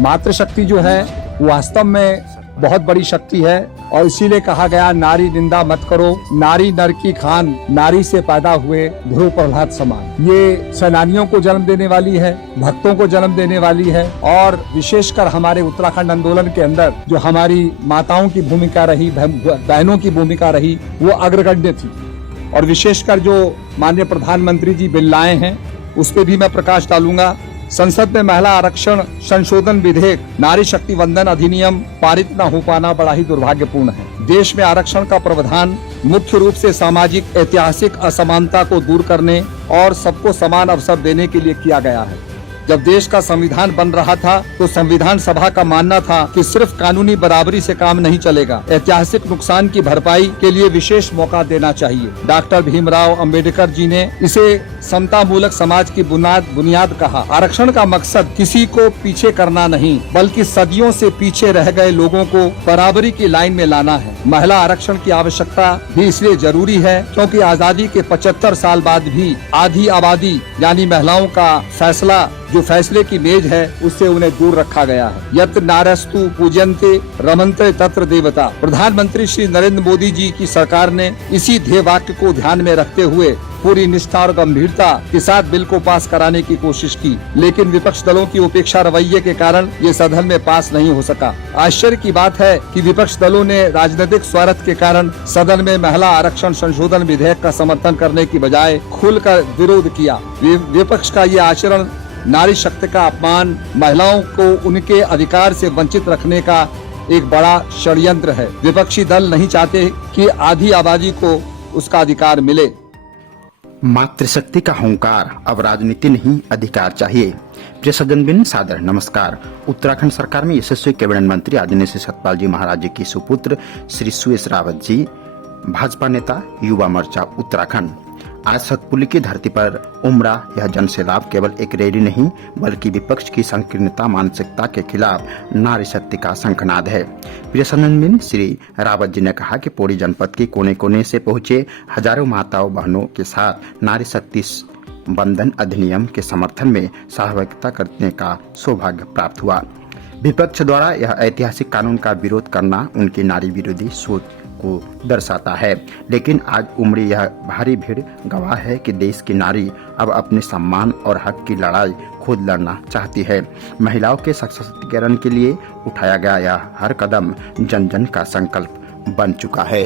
मातृशक्ति जो है वास्तव में बहुत बड़ी शक्ति है और इसीलिए कहा गया नारी निंदा मत करो, नारी नर की खान, नारी से पैदा हुए ध्रुव प्रहलाद समान। ये सेनानियों को जन्म देने वाली है, भक्तों को जन्म देने वाली है और विशेषकर हमारे उत्तराखंड आंदोलन के अंदर जो हमारी माताओं की भूमिका रही, बहनों की भूमिका रही, वो अग्रगण्य थी। और विशेषकर जो माननीय प्रधानमंत्री जी बिल लाए हैं उस पर भी मैं प्रकाश डालूंगा। संसद में महिला आरक्षण संशोधन विधेयक नारी शक्ति वंदन अधिनियम पारित न हो पाना बड़ा ही दुर्भाग्यपूर्ण है। देश में आरक्षण का प्रावधान मुख्य रूप से सामाजिक ऐतिहासिक असमानता को दूर करने और सबको समान अवसर देने के लिए किया गया है। जब देश का संविधान बन रहा था तो संविधान सभा का मानना था कि सिर्फ कानूनी बराबरी से काम नहीं चलेगा, ऐतिहासिक नुकसान की भरपाई के लिए विशेष मौका देना चाहिए। डॉक्टर भीमराव अंबेडकर जी ने इसे समता मूलक समाज की बुनियाद कहा। आरक्षण का मकसद किसी को पीछे करना नहीं बल्कि सदियों से पीछे रह गए लोगों को बराबरी की लाइन में लाना है। महिला आरक्षण की आवश्यकता भी इसलिए जरूरी है क्योंकि आजादी के 75 साल बाद भी आधी आबादी यानी महिलाओं का फैसला जो फैसले की मेज है उससे उन्हें दूर रखा गया है। यत्र नारस्तु पूजन्ते रमन्ते तत्र देवता। प्रधानमंत्री श्री नरेंद्र मोदी जी की सरकार ने इसी ध्येय वाक्य को ध्यान में रखते हुए पूरी निष्ठा और गंभीरता के साथ बिल को पास कराने की कोशिश की, लेकिन विपक्ष दलों की उपेक्षा रवैये के कारण ये सदन में पास नहीं हो सका। आश्चर्य की बात है कि विपक्ष दलों ने राजनीतिक स्वार्थ के कारण सदन में महिला आरक्षण संशोधन विधेयक का समर्थन करने की बजाय खुलकर विरोध किया। विपक्ष का ये आचरण नारी शक्ति का अपमान, महिलाओं को उनके अधिकार से वंचित रखने का एक बड़ा षड्यंत्र है। विपक्षी दल नहीं चाहते कि आधी आबादी को उसका अधिकार मिले। मातृशक्ति का हुंकार, अब राजनीति नहीं अधिकार चाहिए। प्रिय सज्जनबिन सादर नमस्कार। उत्तराखंड सरकार में यशस्वी कैबिनेट मंत्री आदरणीय श्री सतपाल जी महाराज जी की सुपुत्र श्री सुरेश रावत जी, भाजपा नेता, युवा मोर्चा उत्तराखंड। आज सतपुली की धरती पर उमड़ा यह जनसैलाब केवल एक रैली नहीं बल्कि विपक्ष की संकीर्णता मानसिकता के खिलाफ नारी शक्ति का शंखनाद है। प्रिय सज्जनबिन, श्री रावत जी ने कहा कि पौड़ी जनपद के कोने कोने से पहुंचे हजारों माताओं बहनों के साथ नारी शक्ति बंधन अधिनियम के समर्थन में सहभागिता करने का सौभाग्य प्राप्त हुआ। विपक्ष द्वारा यह ऐतिहासिक कानून का विरोध करना उनकी नारी विरोधी सोच को दर्शाता है, लेकिन आज उमड़ी यह भारी भीड़ गवाह है कि देश की नारी अब अपने सम्मान और हक की लड़ाई खुद लड़ना चाहती है। महिलाओं के सशक्तिकरण के लिए उठाया गया यह हर कदम जन जन का संकल्प बन चुका है।